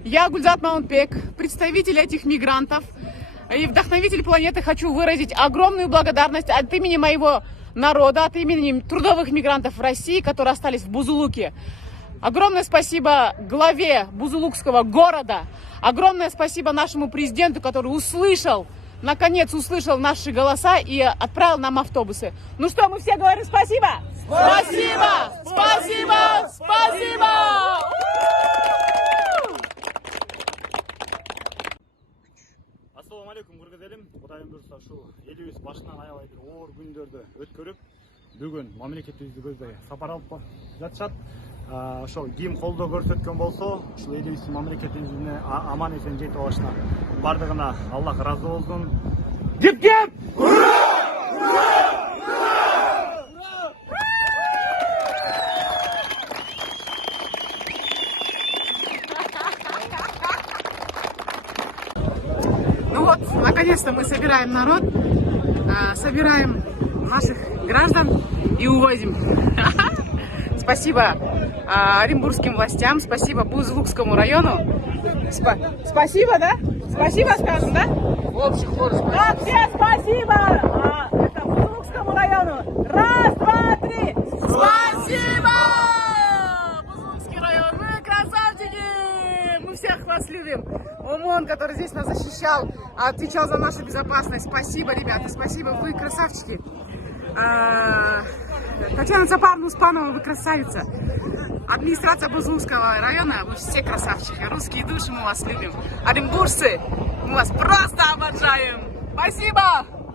Я Гульзат Маунтбек, представитель этих мигрантов и вдохновитель планеты. Хочу выразить огромную благодарность от имени моего народа, от имени трудовых мигрантов в России, которые остались в Бузулуке. Огромное спасибо главе Бузулукского города. Огромное спасибо нашему президенту, который наконец услышал наши голоса и отправил нам автобусы. Ну что, мы все говорим спасибо? Спасибо! Спасибо! Спасибо! Assalamu alaikum Kırgızelim. Kudayım dursa şu elimiz başından aябай бир оор күндөрдү өткөрүп, бүгүн мамлекетибизди көздөй сапар алып жатышат. Ошо ким колдоо көрсөткөн болсо, ушул элибиздин мамлекетибизине аман эсен жетип алышына бардыгына Аллах ыраазы болсун. Кеп! Ну вот, наконец-то мы собираем народ, собираем наших граждан и увозим. Спасибо оренбургским властям, спасибо Бузулукскому району. Спасибо, да? Спасибо скажем, да? Да, все спасибо это Бузулукскому району. Раз, два, три. Спасибо! Бузулукский район, мы красавчики! Мы всех вас любим. ОМОН, который здесь нас защищал, отвечал за нашу безопасность. Спасибо, ребята, спасибо, вы красавчики. Татьяна Цапаровна Успанова, вы красавица. Администрация Бузулукского района, вы все красавчики. Русские души, мы вас любим. Оренбуржцы, мы вас просто обожаем. Спасибо!